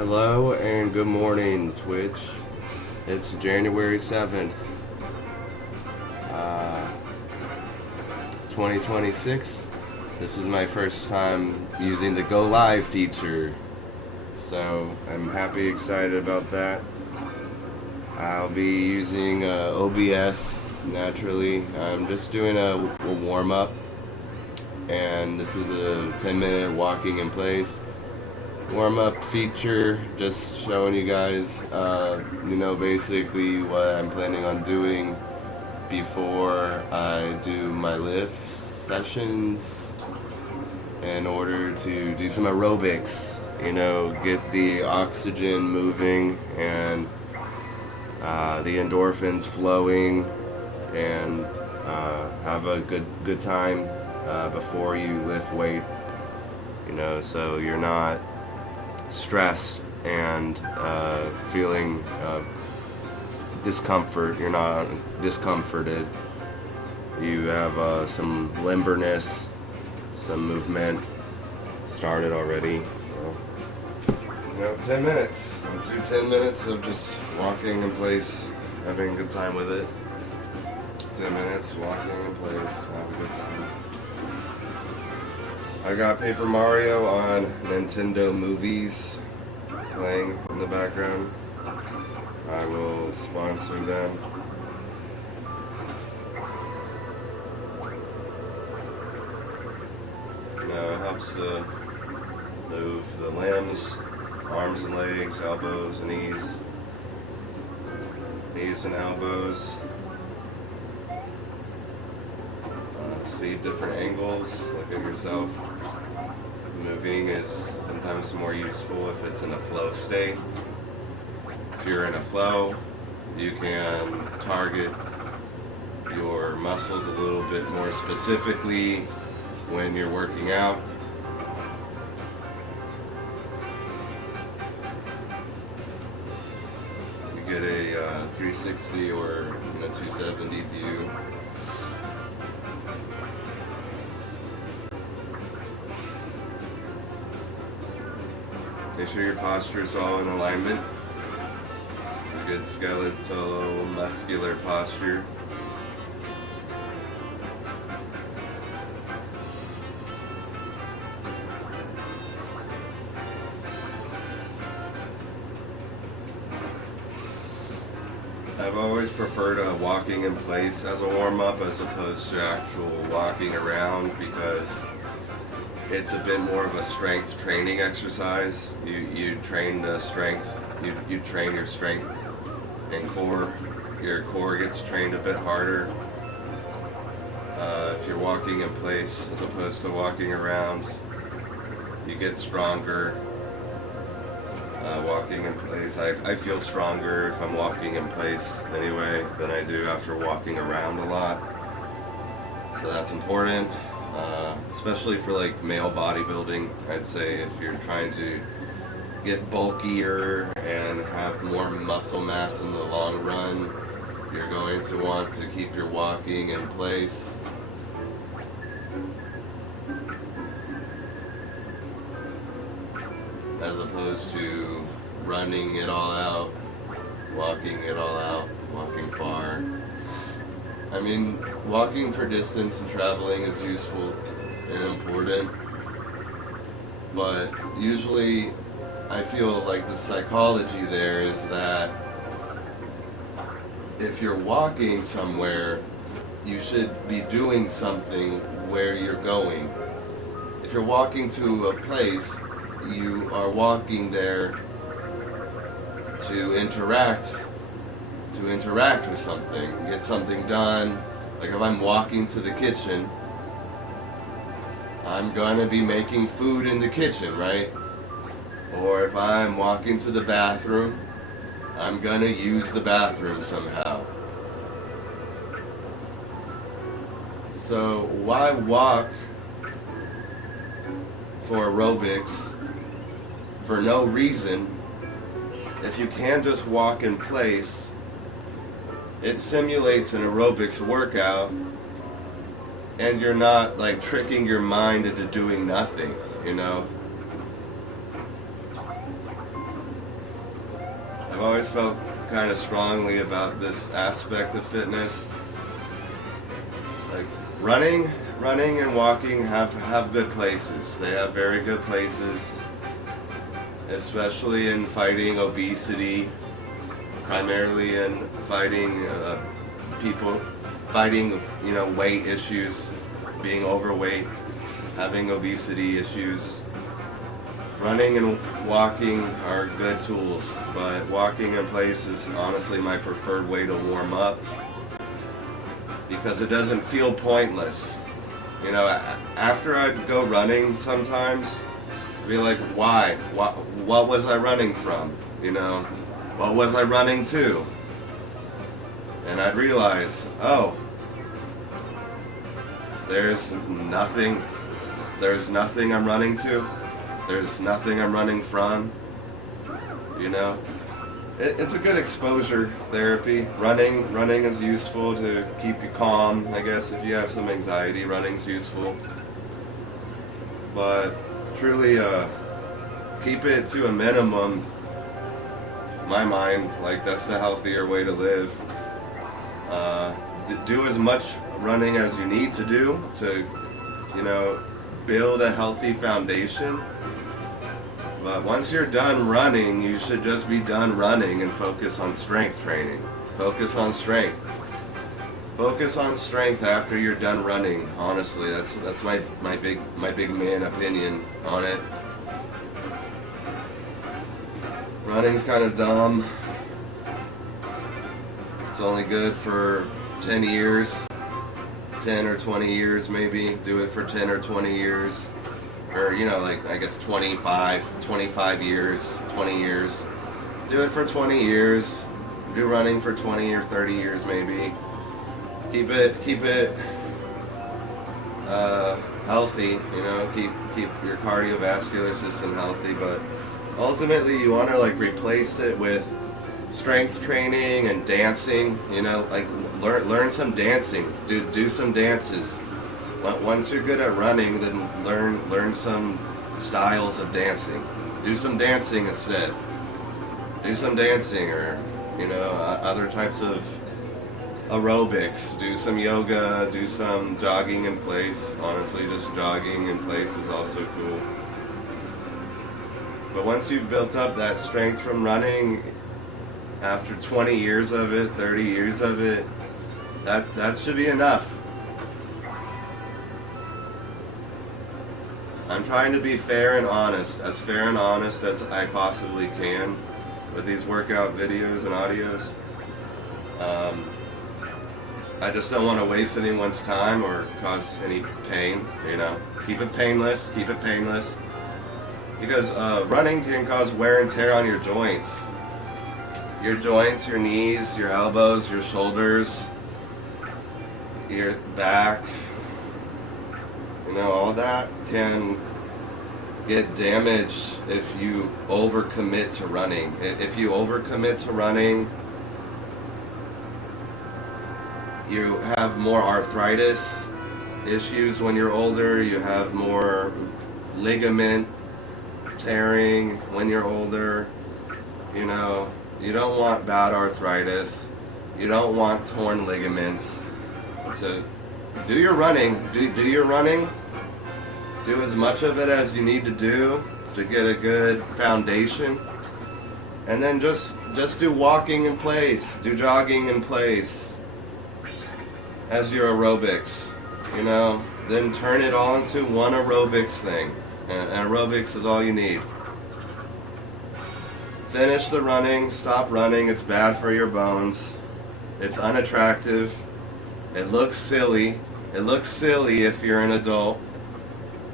Hello and good morning, Twitch. It's January 7th, uh, 2026. This is my first time using the Go Live feature, so I'm happy, excited about that. I'll be using OBS naturally. I'm just doing a warm-up, and this is a 10-minute walking in place warm-up feature, just showing you guys basically what I'm planning on doing before I do my lift sessions in order to do some aerobics, get the oxygen moving and the endorphins flowing, and have a good time before you lift weight, so you're not stressed and feeling discomfort. You're not discomforted. You have some limberness, some movement started already. So 10 minutes. Let's do 10 minutes of just walking in place, having a good time with it. 10 minutes walking in place, have a good time. I got Paper Mario on Nintendo Movies playing in the background. I will sponsor them. It helps to move the limbs, arms and legs, elbows and knees and elbows. See different angles, look at yourself. Moving is sometimes more useful if it's in a flow state. If you're in a flow, you can target your muscles a little bit more specifically when you're working out. You get a 360 or 270 view. Make sure your posture is all in alignment. A good skeletal, muscular posture. I've always preferred walking in place as a warm-up as opposed to actual walking around, because it's a bit more of a strength training exercise. You train the strength, you train your strength and core. Your core gets trained a bit harder if you're walking in place as opposed to walking around. You get stronger walking in place. I feel stronger if I'm walking in place anyway than I do after walking around a lot. So that's important. Especially for like male bodybuilding. I'd say if you're trying to get bulkier and have more muscle mass in the long run, you're going to want to keep your walking in place. As opposed to running it all out, walking it all out, walking far. I mean, walking for distance and traveling is useful and important, but usually I feel like the psychology there is that if you're walking somewhere, you should be doing something where you're going. If you're walking to a place, you are walking there to interact with something, get something done. Like if I'm walking to the kitchen, I'm gonna be making food in the kitchen, right? Or if I'm walking to the bathroom, I'm gonna use the bathroom somehow. So why walk for aerobics for no reason if you can just walk in place? It simulates an aerobics workout, and you're not like tricking your mind into doing nothing, I've always felt kind of strongly about this aspect of fitness. Like running and walking have good places. They have very good places, especially in fighting obesity, primarily in fighting people, fighting, you know, weight issues, being overweight, having obesity issues. Running and walking are good tools, but walking in place is honestly my preferred way to warm up because it doesn't feel pointless. You know, after I'd go running sometimes, I'd be like, why? What was I running from? You know, what was I running to? And I'd realize, oh, there's nothing I'm running to. There's nothing I'm running from, you know. It's a good exposure therapy. Running is useful to keep you calm. I guess if you have some anxiety, running's useful. But truly, keep it to a minimum. In my mind, like that's the healthier way to live. Do as much running as you need to do to, you know, build a healthy foundation. But once you're done running, you should just be done running and focus on strength training. Focus on strength. Focus on strength after you're done running. Honestly, that's my big man opinion on it. Running's kind of dumb. It's only good for 10 years, 10 or 20 years maybe. Do it for 10 or 20 years. Or, you know, like, I guess 25 years, 20 years. Do it for 20 years. Do running for 20 or 30 years maybe. Keep it healthy, you know, keep your cardiovascular system healthy, but ultimately you want to like replace it with strength training and dancing, you know, like learn some dancing, do some dances. Once you're good at running, then learn some styles of dancing. Do some dancing instead. Do some dancing, or you know, other types of aerobics. Do some yoga. Do some jogging in place. Honestly, just jogging in place is also cool. But once you've built up that strength from running, after 20 years of it, 30 years of it, that should be enough. I'm trying to be fair and honest as I possibly can with these workout videos and audios. I just don't want to waste anyone's time or cause any pain, you know. Keep it painless, because running can cause wear and tear on your joints. Your joints, your knees, your elbows, your shoulders, your back, you know, all that can get damaged if you overcommit to running. If you overcommit to running, you have more arthritis issues when you're older. You have more ligament tearing when you're older. You know, you don't want bad arthritis. You don't want torn ligaments. So do your running. Do your running. Do as much of it as you need to do to get a good foundation. And then just do walking in place. Do jogging in place as your aerobics. You know, then turn it all into one aerobics thing. And aerobics is all you need. Finish the running, stop running, it's bad for your bones. It's unattractive. It looks silly. It looks silly if you're an adult.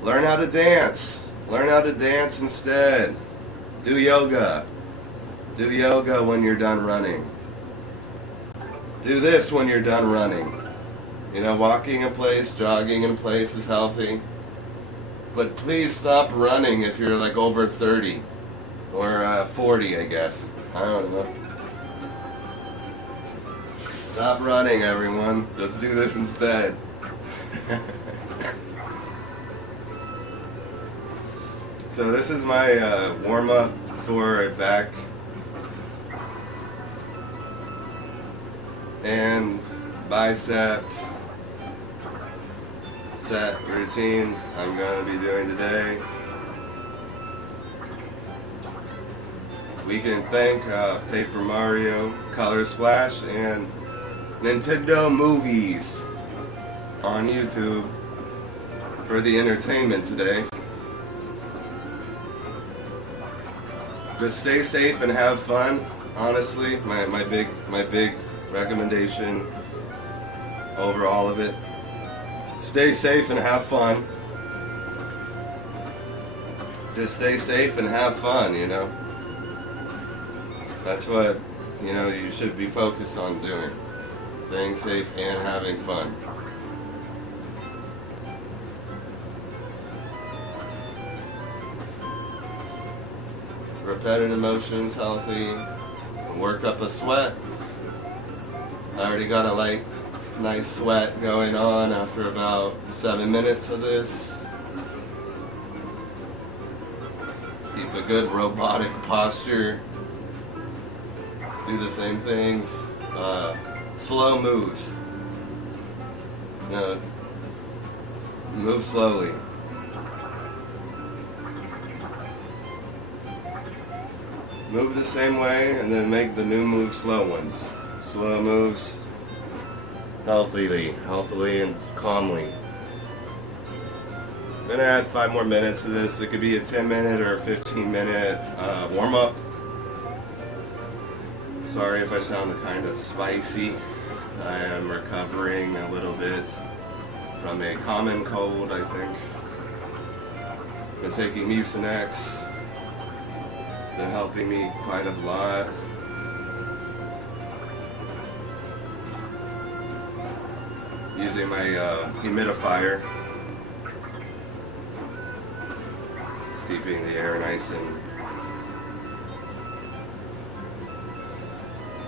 Learn how to dance. Learn how to dance instead. Do yoga. Do yoga when you're done running. Do this when you're done running. You know, walking in place, jogging in place is healthy. But please stop running if you're like over 30 or 40, I guess. I don't know. Stop running, everyone. Just do this instead. So this is my warm-up for a back and bicep set routine I'm going to be doing today. We can thank Paper Mario, Color Splash, and Nintendo Movies on YouTube for the entertainment today. Just stay safe and have fun. Honestly, my big recommendation over all of it. Stay safe and have fun. Just stay safe and have fun, you know. That's what, you know, you should be focused on doing. Staying safe and having fun. Repetitive motions, healthy. Work up a sweat. I already got a nice sweat going on after about 7 minutes of this. Keep a good robotic posture. Do the same things. Slow moves. Move slowly. Move the same way and then make the new moves slow ones. Slow moves healthily and calmly. I'm gonna add 5 more minutes to this. It could be a 10-minute or a 15-minute warm-up. Sorry if I sound kind of spicy. I am recovering a little bit from a common cold, I think. Been taking Mucinex. Been helping me quite a lot. Using my humidifier. It's keeping the air nice and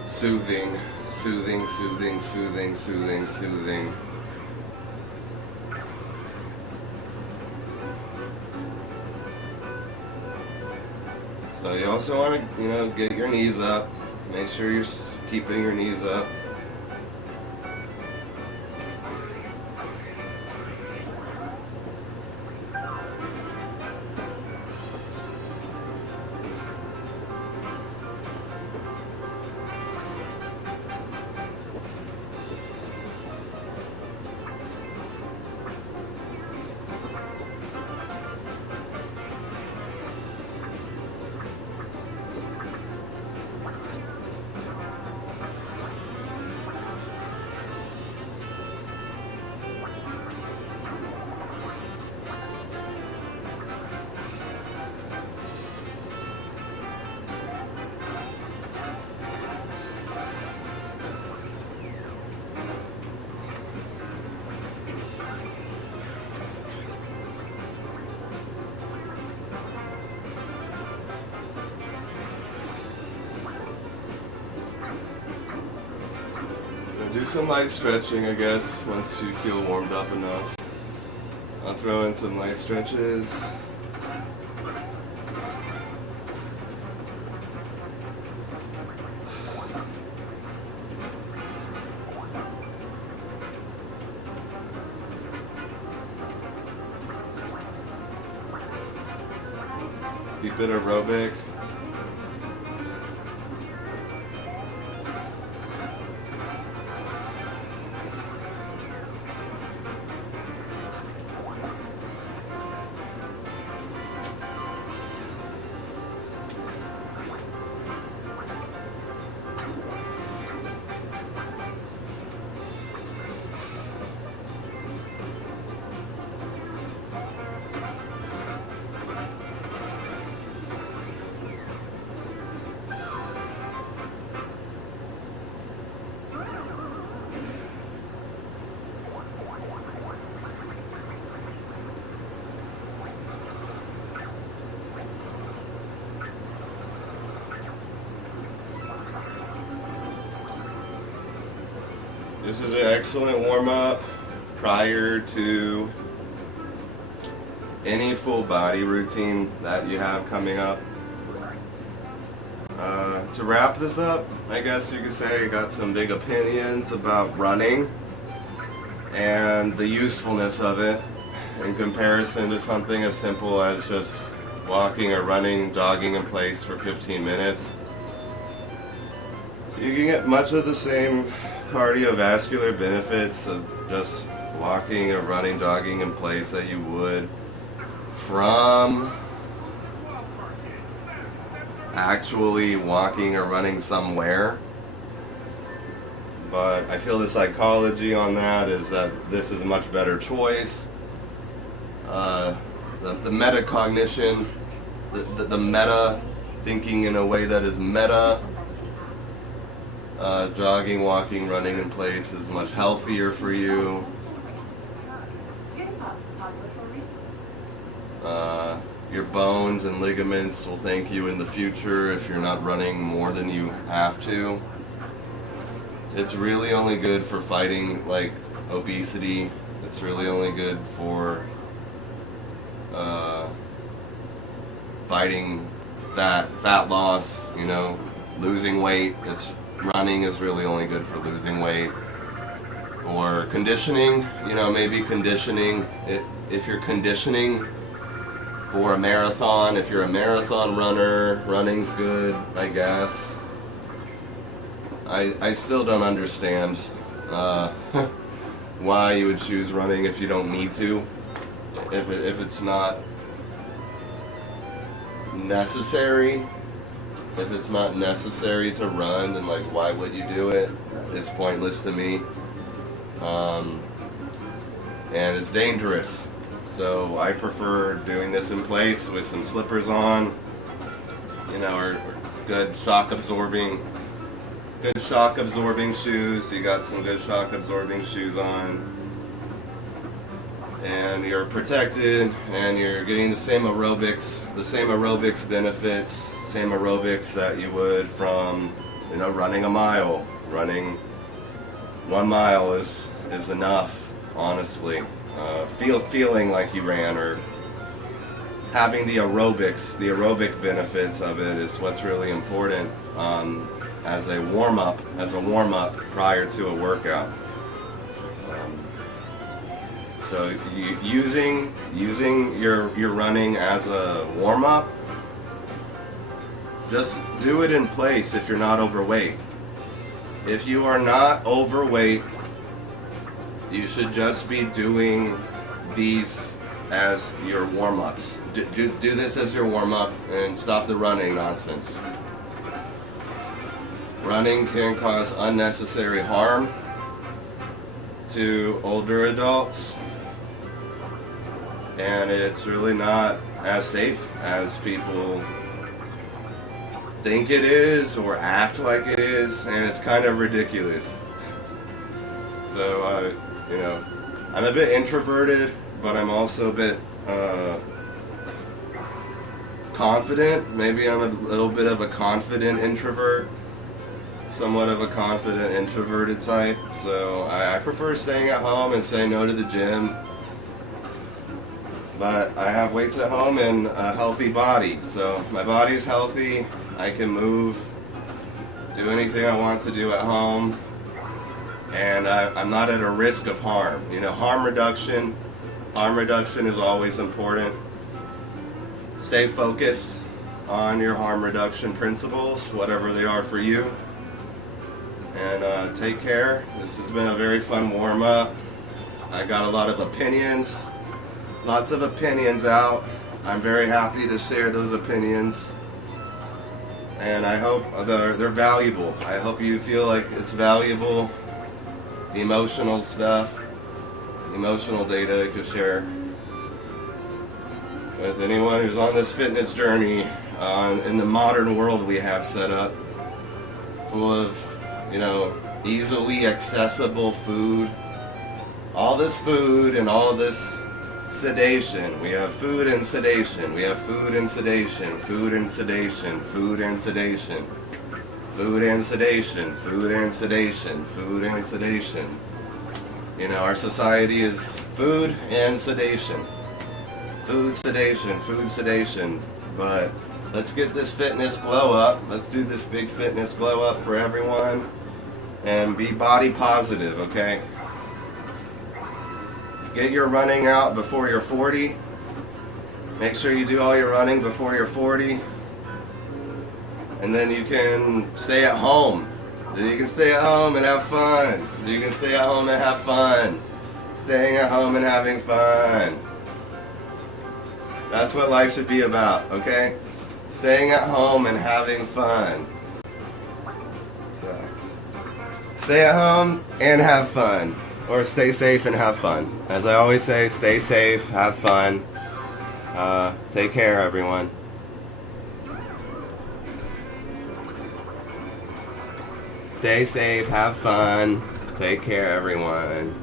soothing. So you also want to, get your knees up. Make sure you're keeping your knees up. Do some light stretching, I guess, once you feel warmed up enough. I'll throw in some light stretches. Keep it aerobic. This is an excellent warm-up prior to any full body routine that you have coming up. To wrap this up, I guess you could say I got some big opinions about running and the usefulness of it in comparison to something as simple as just walking or running, jogging in place for 15 minutes. You can get much of the same cardiovascular benefits of just walking or running, jogging in place that you would from actually walking or running somewhere. But I feel the psychology on that is that this is a much better choice. The metacognition, the meta thinking in a way that is meta. Jogging, walking, running in place is much healthier for you. Your bones and ligaments will thank you in the future if you're not running more than you have to. It's really only good for fighting like obesity. It's really only good for fighting fat loss, you know, losing weight. Running is really only good for losing weight. Or conditioning, you know, maybe conditioning. If you're conditioning for a marathon, if you're a marathon runner, running's good, I guess. I still don't understand why you would choose running if you don't need to. If it's not necessary. If it's not necessary to run, then like why would you do it? It's pointless to me. And it's dangerous. So I prefer doing this in place with some slippers on, you know, or good shock absorbing shoes. You got some good shock absorbing shoes on, and you're protected, and you're getting the same aerobics benefits, same aerobics that you would from, you know, running a mile. Running 1 mile is enough, honestly. Feeling like you ran, or having the aerobic benefits of it is what's really important as a warm up prior to a workout. So using your running as a warm up, just do it in place if you're not overweight. If you are not overweight, you should just be doing these as your warm-ups. Do this as your warm-up and stop the running nonsense. Running can cause unnecessary harm to older adults, and it's really not as safe as people think it is or act like it is, and it's kind of ridiculous. So you know, I'm a bit introverted, but I'm also a bit confident. Maybe I'm a little bit of a confident introvert, somewhat of a confident introverted type. So I prefer staying at home and saying no to the gym. But I have weights at home and a healthy body. So my body's healthy. I can move, do anything I want to do at home. And I'm not at a risk of harm. You know, harm reduction is always important. Stay focused on your harm reduction principles, whatever they are for you. And take care. This has been a very fun warm-up. I got a lot of opinions, lots of opinions out. I'm very happy to share those opinions. And I hope they're valuable. I hope you feel like it's valuable. The emotional stuff, emotional data you could share with anyone who's on this fitness journey in the modern world we have set up, full of, you know, easily accessible food. All this food and all this sedation. We have food and sedation. We have food and sedation. Food and sedation. Food and sedation. Food and sedation, food and sedation, food and sedation. You know, our society is food and sedation. Food, sedation, but Let's get this fitness glow up. Let's do this big fitness glow up for everyone. And be body positive, okay? Get your running out before you're 40. Make sure you do all your running before you're 40. And then you can stay at home. Then you can stay at home and have fun. You can stay at home and have fun. Staying at home and having fun. That's what life should be about, okay? Staying at home and having fun. So, stay at home and have fun. Or stay safe and have fun. As I always say, stay safe, have fun. Take care, everyone. Stay safe, have fun. Take care, everyone.